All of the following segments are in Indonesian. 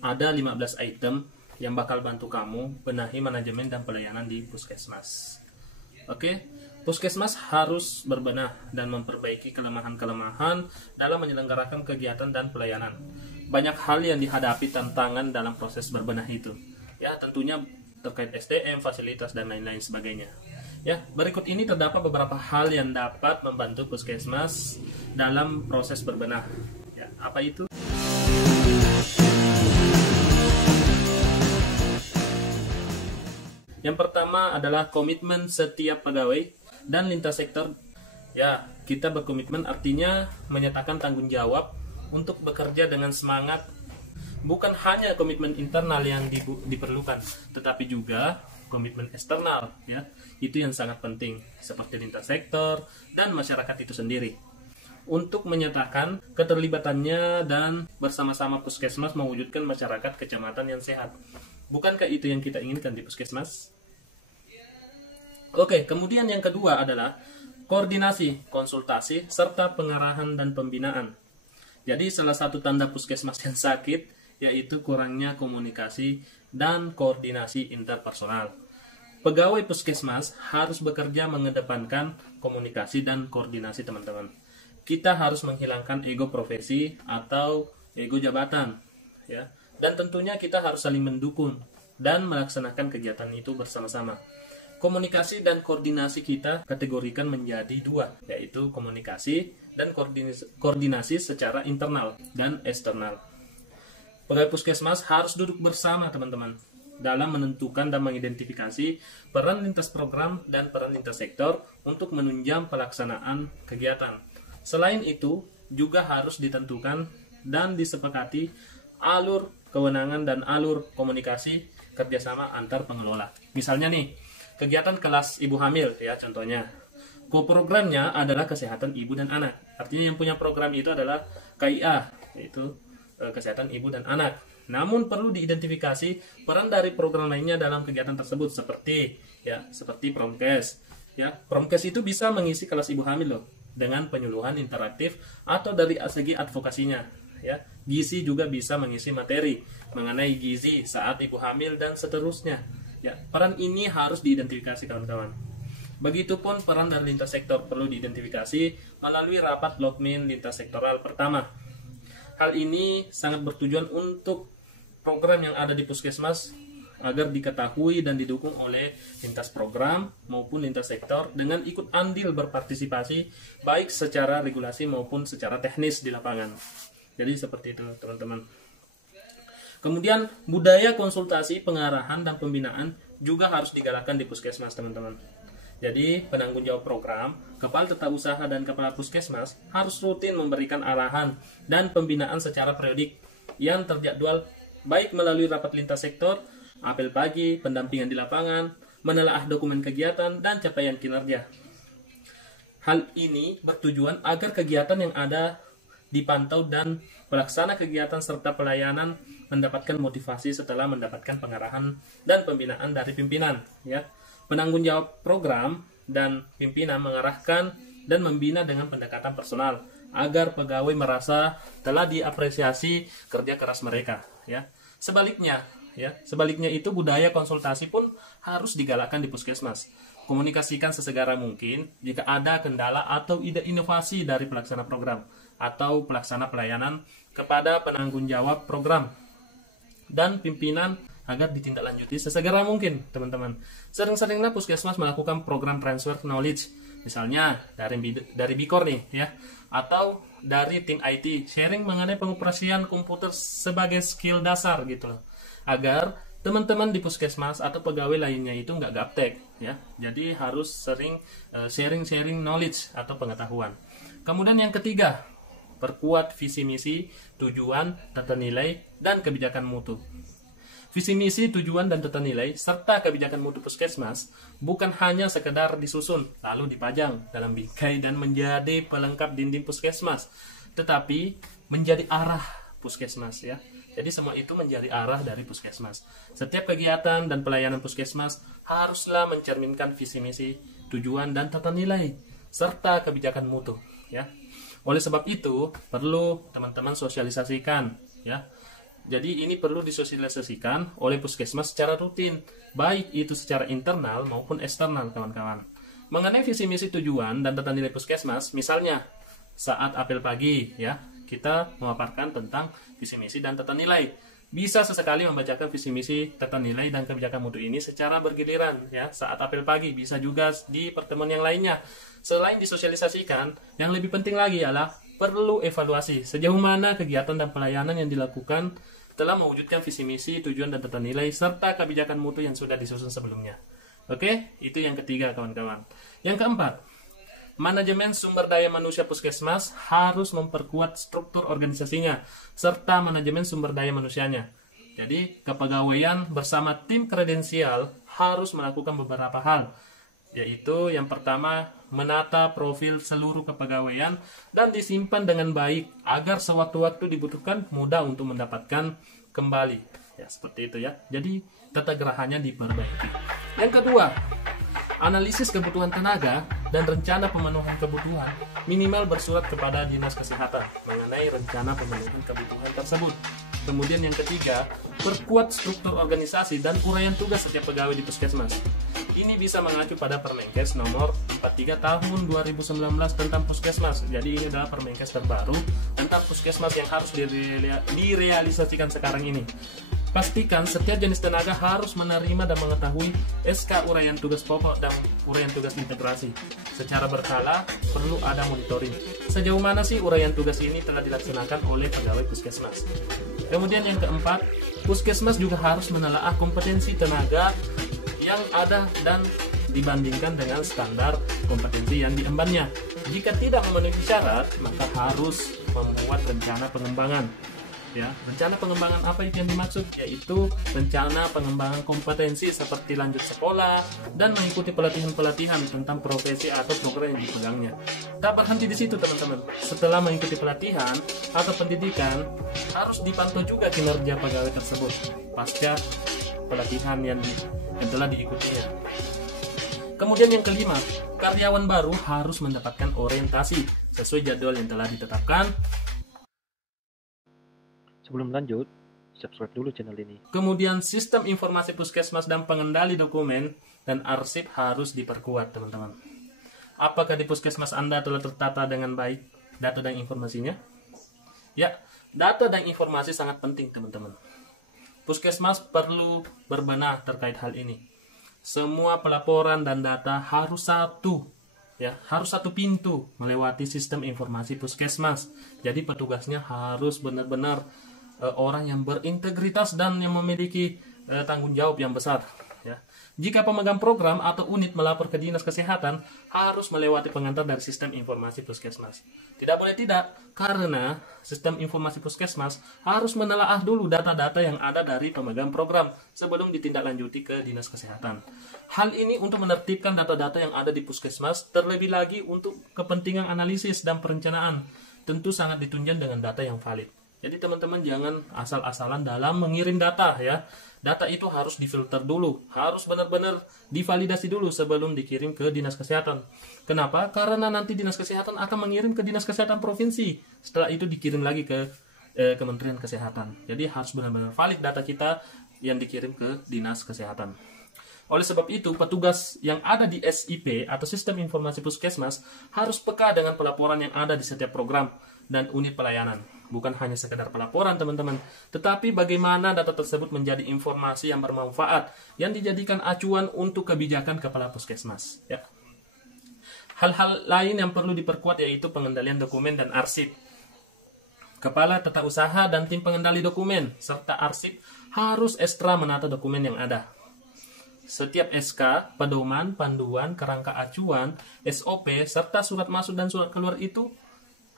Ada 15 item yang bakal bantu kamu benahi manajemen dan pelayanan di puskesmas. Oke, puskesmas harus berbenah dan memperbaiki kelemahan-kelemahan dalam menyelenggarakan kegiatan dan pelayanan. Banyak hal yang dihadapi tantangan dalam proses berbenah itu. Ya, tentunya terkait SDM, fasilitas, dan lain-lain sebagainya. Ya, berikut ini terdapat beberapa hal yang dapat membantu puskesmas dalam proses berbenah. Ya, apa itu? Yang pertama adalah komitmen setiap pegawai dan lintas sektor. Ya, kita berkomitmen artinya menyatakan tanggung jawab untuk bekerja dengan semangat. Bukan hanya komitmen internal yang diperlukan, tetapi juga komitmen eksternal. Ya, itu yang sangat penting, seperti lintas sektor dan masyarakat itu sendiri. Untuk menyatakan keterlibatannya dan bersama-sama puskesmas mewujudkan masyarakat kecamatan yang sehat. Bukankah itu yang kita inginkan di puskesmas? Oke, kemudian yang kedua adalah koordinasi, konsultasi, serta pengarahan dan pembinaan. Jadi salah satu tanda puskesmas yang sakit yaitu kurangnya komunikasi dan koordinasi interpersonal. Pegawai puskesmas harus bekerja mengedepankan komunikasi dan koordinasi, teman-teman. Kita harus menghilangkan ego profesi atau ego jabatan, ya. Dan tentunya kita harus saling mendukung dan melaksanakan kegiatan itu bersama-sama. Komunikasi dan koordinasi kita kategorikan menjadi dua, yaitu komunikasi dan koordinasi secara internal dan eksternal. Pegawai puskesmas harus duduk bersama, teman-teman, dalam menentukan dan mengidentifikasi peran lintas program dan peran lintas sektor untuk menunjang pelaksanaan kegiatan. Selain itu, juga harus ditentukan dan disepakati alur kewenangan dan alur komunikasi kerjasama antar pengelola. Misalnya nih, kegiatan kelas ibu hamil ya contohnya. Programnya adalah kesehatan ibu dan anak. Artinya yang punya program itu adalah KIA, yaitu kesehatan ibu dan anak. Namun perlu diidentifikasi peran dari program lainnya dalam kegiatan tersebut seperti Promkes. Ya, Promkes itu bisa mengisi kelas ibu hamil loh dengan penyuluhan interaktif atau dari segi advokasinya. Ya, gizi juga bisa mengisi materi mengenai gizi saat ibu hamil dan seterusnya. Ya, peran ini harus diidentifikasi, kawan-kawan. Begitupun peran dari lintas sektor perlu diidentifikasi melalui rapat lokmin lintas sektoral pertama. Hal ini sangat bertujuan untuk program yang ada di puskesmas agar diketahui dan didukung oleh lintas program maupun lintas sektor dengan ikut andil berpartisipasi baik secara regulasi maupun secara teknis di lapangan. Jadi seperti itu, teman-teman. Kemudian budaya konsultasi, pengarahan, dan pembinaan juga harus digalakkan di puskesmas, teman-teman. Jadi penanggung jawab program, kepala tata usaha, dan kepala puskesmas harus rutin memberikan arahan dan pembinaan secara periodik yang terjadwal baik melalui rapat lintas sektor, apel pagi, pendampingan di lapangan, menelaah dokumen kegiatan, dan capaian kinerja. Hal ini bertujuan agar kegiatan yang ada dipantau dan pelaksana kegiatan serta pelayanan mendapatkan motivasi setelah mendapatkan pengarahan dan pembinaan dari pimpinan. Ya, penanggung jawab program dan pimpinan mengarahkan dan membina dengan pendekatan personal agar pegawai merasa telah diapresiasi kerja keras mereka. Ya, sebaliknya itu budaya konsultasi pun harus digalakkan di puskesmas. Komunikasikan sesegera mungkin jika ada kendala atau ide inovasi dari pelaksana program atau pelaksana pelayanan kepada penanggung jawab program dan pimpinan agar ditindaklanjuti sesegera mungkin, teman-teman. Sering-seringlah puskesmas melakukan program transfer knowledge, misalnya dari Bikor nih ya, atau dari tim IT sharing mengenai pengoperasian komputer sebagai skill dasar gitu loh, agar teman-teman di puskesmas atau pegawai lainnya itu nggak gaptek ya. Jadi harus sering sharing knowledge atau pengetahuan. Kemudian yang ketiga, perkuat visi misi, tujuan, tata nilai, dan kebijakan mutu. Visi misi, tujuan, dan tata nilai serta kebijakan mutu puskesmas bukan hanya sekedar disusun lalu dipajang dalam bingkai dan menjadi pelengkap dinding puskesmas, tetapi menjadi arah puskesmas ya. Jadi semua itu menjadi arah dari puskesmas. Setiap kegiatan dan pelayanan puskesmas haruslah mencerminkan visi misi, tujuan, dan tata nilai serta kebijakan mutu ya. Oleh sebab itu perlu teman-teman sosialisasikan ya Jadi ini perlu disosialisasikan oleh puskesmas secara rutin, baik itu secara internal maupun eksternal, kawan-kawan. Mengenai visi misi tujuan dan tata nilai puskesmas, misalnya saat apel pagi ya, kita memaparkan tentang visi misi dan tata nilai. Bisa sesekali membacakan visi misi, tata nilai dan kebijakan mutu ini secara bergiliran ya, saat apel pagi, bisa juga di pertemuan yang lainnya. Selain disosialisasikan, yang lebih penting lagi adalah perlu evaluasi sejauh mana kegiatan dan pelayanan yang dilakukan telah mewujudkan visi misi, tujuan dan tata nilai serta kebijakan mutu yang sudah disusun sebelumnya. Oke, itu yang ketiga, kawan-kawan. Yang keempat, manajemen sumber daya manusia puskesmas harus memperkuat struktur organisasinya serta manajemen sumber daya manusianya. Jadi, kepegawaian bersama tim kredensial harus melakukan beberapa hal, yaitu yang pertama, menata profil seluruh kepegawaian dan disimpan dengan baik agar sewaktu-waktu dibutuhkan mudah untuk mendapatkan kembali. Ya, seperti itu ya. Jadi, tata gerahanya diperbaiki. Yang kedua, analisis kebutuhan tenaga dan rencana pemenuhan kebutuhan minimal bersurat kepada Dinas Kesehatan mengenai rencana pemenuhan kebutuhan tersebut. Kemudian yang ketiga, perkuat struktur organisasi dan uraian tugas setiap pegawai di puskesmas. Ini bisa mengacu pada Permenkes nomor 43 tahun 2019 tentang puskesmas. Jadi ini adalah Permenkes terbaru tentang puskesmas yang harus direalisasikan sekarang ini. Pastikan setiap jenis tenaga harus menerima dan mengetahui SK uraian tugas pokok dan uraian tugas integrasi. Secara berkala perlu ada monitoring. Sejauh mana sih uraian tugas ini telah dilaksanakan oleh pegawai puskesmas. Kemudian yang keempat, puskesmas juga harus menelaah kompetensi tenaga yang ada dan dibandingkan dengan standar kompetensi yang diembannya. Jika tidak memenuhi syarat, maka harus membuat rencana pengembangan. Ya, rencana pengembangan apa itu yang dimaksud? Yaitu rencana pengembangan kompetensi seperti lanjut sekolah dan mengikuti pelatihan-pelatihan tentang profesi atau program yang dipegangnya. Tak berhenti di situ, teman-teman. Setelah mengikuti pelatihan atau pendidikan, harus dipantau juga kinerja pegawai tersebut pasca pelatihan yang telah diikutinya. Kemudian yang kelima, karyawan baru harus mendapatkan orientasi sesuai jadwal yang telah ditetapkan. Sebelum lanjut, subscribe dulu channel ini. Kemudian sistem informasi puskesmas dan pengendali dokumen dan arsip harus diperkuat, teman-teman. Apakah di puskesmas Anda telah tertata dengan baik data dan informasinya? Ya, data dan informasi sangat penting, teman-teman. Puskesmas perlu berbenah terkait hal ini. Semua pelaporan dan data harus satu pintu melewati sistem informasi puskesmas. Jadi petugasnya harus benar-benar orang yang berintegritas dan yang memiliki tanggung jawab yang besar. Ya. Jika pemegang program atau unit melapor ke Dinas Kesehatan, harus melewati pengantar dari sistem informasi puskesmas. Tidak boleh tidak, karena sistem informasi puskesmas harus menelaah dulu data-data yang ada dari pemegang program sebelum ditindaklanjuti ke Dinas Kesehatan. Hal ini untuk menertibkan data-data yang ada di puskesmas, terlebih lagi untuk kepentingan analisis dan perencanaan. Tentu sangat ditunjang dengan data yang valid. Jadi teman-teman jangan asal-asalan dalam mengirim data ya. Data itu harus difilter dulu, harus benar-benar divalidasi dulu sebelum dikirim ke Dinas Kesehatan. Kenapa? Karena nanti Dinas Kesehatan akan mengirim ke Dinas Kesehatan Provinsi. Setelah itu dikirim lagi ke Kementerian Kesehatan. Jadi harus benar-benar valid data kita yang dikirim ke Dinas Kesehatan. Oleh sebab itu, petugas yang ada di SIP atau Sistem Informasi Puskesmas harus peka dengan pelaporan yang ada di setiap program dan unit pelayanan. Bukan hanya sekedar pelaporan, teman-teman, tetapi bagaimana data tersebut menjadi informasi yang bermanfaat, yang dijadikan acuan untuk kebijakan kepala puskesmas. Ya. Hal-hal lain yang perlu diperkuat yaitu pengendalian dokumen dan arsip. Kepala tata usaha dan tim pengendali dokumen serta arsip harus ekstra menata dokumen yang ada. Setiap SK, pedoman, panduan, kerangka acuan, SOP, serta surat masuk dan surat keluar itu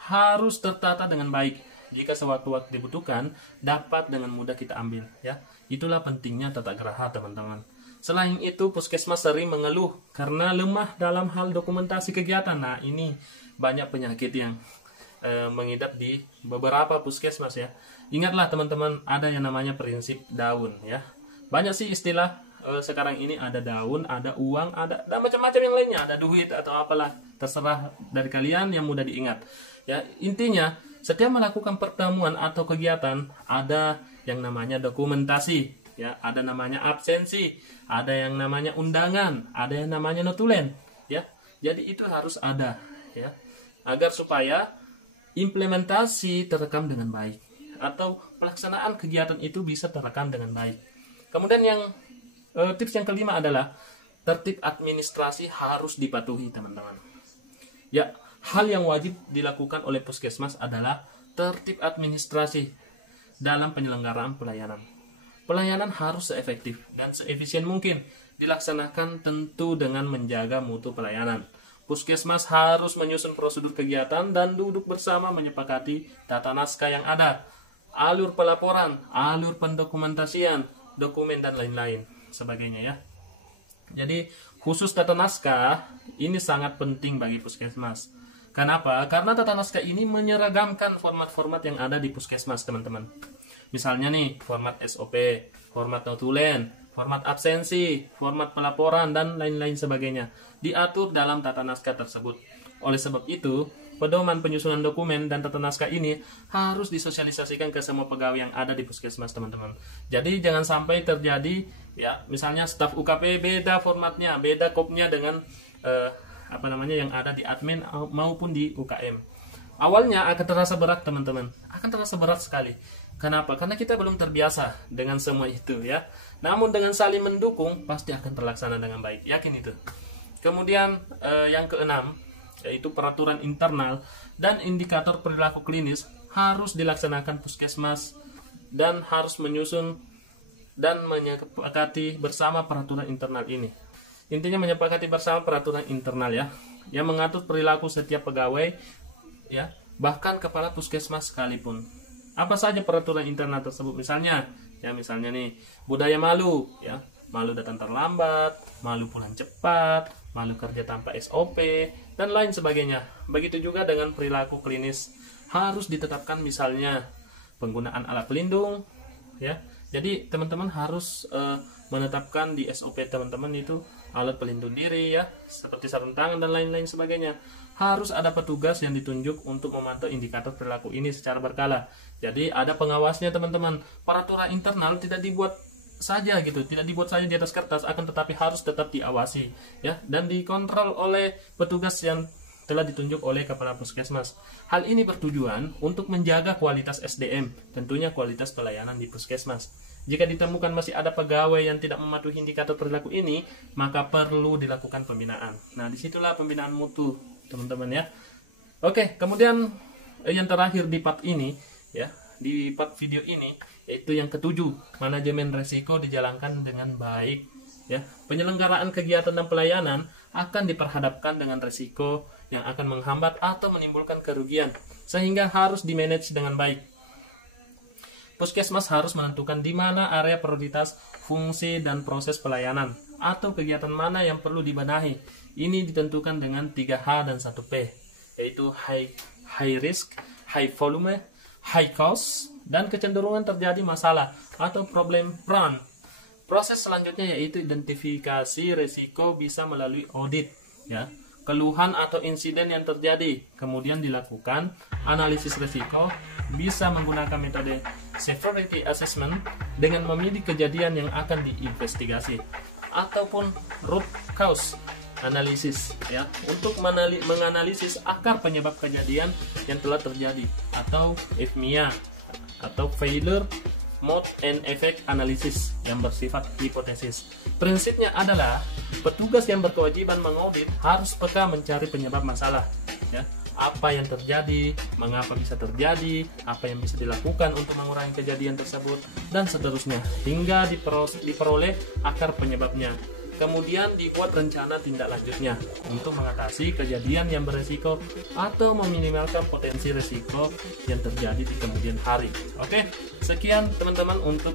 harus tertata dengan baik. Jika sewaktu-waktu dibutuhkan, dapat dengan mudah kita ambil. Ya, itulah pentingnya tata geraha, teman-teman. Selain itu, puskesmas sering mengeluh karena lemah dalam hal dokumentasi kegiatan. Nah, ini banyak penyakit yang mengidap di beberapa puskesmas ya. Ingatlah teman-teman, ada yang namanya prinsip daun ya. Banyak sih istilah sekarang ini, ada daun, ada uang, ada macam-macam yang lainnya, ada duit atau apalah, terserah dari kalian yang mudah diingat. Ya, intinya setiap melakukan pertemuan atau kegiatan ada yang namanya dokumentasi, ya, ada namanya absensi, ada yang namanya undangan, ada yang namanya notulen, ya. Jadi itu harus ada, ya, agar supaya implementasi terekam dengan baik atau pelaksanaan kegiatan itu bisa terekam dengan baik. Kemudian yang tips yang kelima adalah tertib administrasi harus dipatuhi, teman-teman. Ya, hal yang wajib dilakukan oleh puskesmas adalah tertib administrasi dalam penyelenggaraan pelayanan. Pelayanan harus seefektif dan seefisien mungkin dilaksanakan, tentu dengan menjaga mutu pelayanan. Puskesmas harus menyusun prosedur kegiatan dan duduk bersama menyepakati tata naskah yang ada, alur pelaporan, alur pendokumentasian, dokumen dan lain-lain sebagainya, ya. Jadi khusus tata naskah ini sangat penting bagi puskesmas. Kenapa? Karena tata naskah ini menyeragamkan format-format yang ada di puskesmas, teman-teman. Misalnya nih, format SOP, format notulen, format absensi, format pelaporan, dan lain-lain sebagainya diatur dalam tata naskah tersebut. Oleh sebab itu, pedoman penyusunan dokumen dan tata naskah ini harus disosialisasikan ke semua pegawai yang ada di puskesmas, teman-teman. Jadi jangan sampai terjadi, ya, misalnya staf UKP beda formatnya, beda kopnya dengan yang ada di admin maupun di UKM. Awalnya akan terasa berat, teman-teman, akan terasa berat sekali. Kenapa? Karena kita belum terbiasa dengan semua itu, ya. Namun dengan saling mendukung pasti akan terlaksana dengan baik, yakin itu. Kemudian yang keenam, yaitu peraturan internal dan indikator perilaku klinis harus dilaksanakan puskesmas dan harus menyusun dan menyepakati bersama peraturan internal ini. Intinya menyepakati bersama peraturan internal, ya, yang mengatur perilaku setiap pegawai, ya, bahkan kepala puskesmas sekalipun. Apa saja peraturan internal tersebut? Misalnya nih, budaya malu, ya, malu datang terlambat, malu pulang cepat, malu kerja tanpa SOP, dan lain sebagainya. Begitu juga dengan perilaku klinis harus ditetapkan, misalnya penggunaan alat pelindung, ya. Jadi teman-teman harus menetapkan di SOP teman-teman itu alat pelindung diri, ya, seperti sarung tangan dan lain-lain sebagainya. Harus ada petugas yang ditunjuk untuk memantau indikator perilaku ini secara berkala. Jadi ada pengawasnya, teman-teman. Peraturan internal tidak dibuat saja gitu, tidak dibuat saja di atas kertas, akan tetapi harus tetap diawasi, ya, dan dikontrol oleh petugas yang telah ditunjuk oleh kepala puskesmas. Hal ini bertujuan untuk menjaga kualitas SDM, tentunya kualitas pelayanan di puskesmas. Jika ditemukan masih ada pegawai yang tidak mematuhi indikator perilaku ini, maka perlu dilakukan pembinaan. Nah, disitulah pembinaan mutu, teman-teman, ya. Oke, kemudian yang terakhir di part ini, ya, di part video ini, yaitu yang ketujuh, manajemen resiko dijalankan dengan baik, ya. Penyelenggaraan kegiatan dan pelayanan akan diperhadapkan dengan resiko yang akan menghambat atau menimbulkan kerugian, sehingga harus dimanage dengan baik. Puskesmas harus menentukan di mana area prioritas, fungsi, dan proses pelayanan atau kegiatan mana yang perlu dibenahi. Ini ditentukan dengan 3H dan 1P, yaitu high risk, high volume, high cost, dan kecenderungan terjadi masalah atau problem prone. Proses selanjutnya yaitu identifikasi risiko bisa melalui audit, ya, keluhan atau insiden yang terjadi, kemudian dilakukan analisis risiko, bisa menggunakan metode severity assessment dengan memilih kejadian yang akan diinvestigasi, ataupun root cause analysis, ya, untuk menganalisis akar penyebab kejadian yang telah terjadi, atau FMEA atau failure mode and effect analysis yang bersifat hipotesis. Prinsipnya adalah petugas yang berkewajiban mengaudit harus peka mencari penyebab masalah, ya, apa yang terjadi, mengapa bisa terjadi, apa yang bisa dilakukan untuk mengurangi kejadian tersebut, dan seterusnya hingga diperoleh akar penyebabnya. Kemudian dibuat rencana tindak lanjutnya untuk mengatasi kejadian yang beresiko atau meminimalkan potensi risiko yang terjadi di kemudian hari. Oke, sekian teman-teman untuk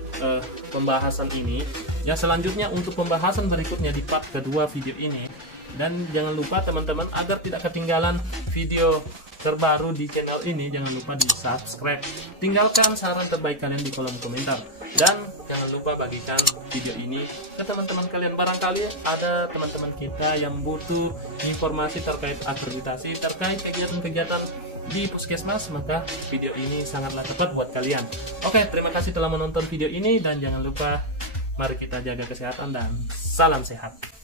pembahasan ini. Ya, selanjutnya untuk pembahasan berikutnya di part kedua video ini. Dan jangan lupa teman-teman, agar tidak ketinggalan video terbaru di channel ini, jangan lupa di subscribe. Tinggalkan saran terbaik kalian di kolom komentar. Dan jangan lupa bagikan video ini ke teman-teman kalian. Barangkali ada teman-teman kita yang butuh informasi terkait akreditasi, terkait kegiatan-kegiatan di puskesmas, maka video ini sangatlah tepat buat kalian. Oke, terima kasih telah menonton video ini dan jangan lupa mari kita jaga kesehatan dan salam sehat.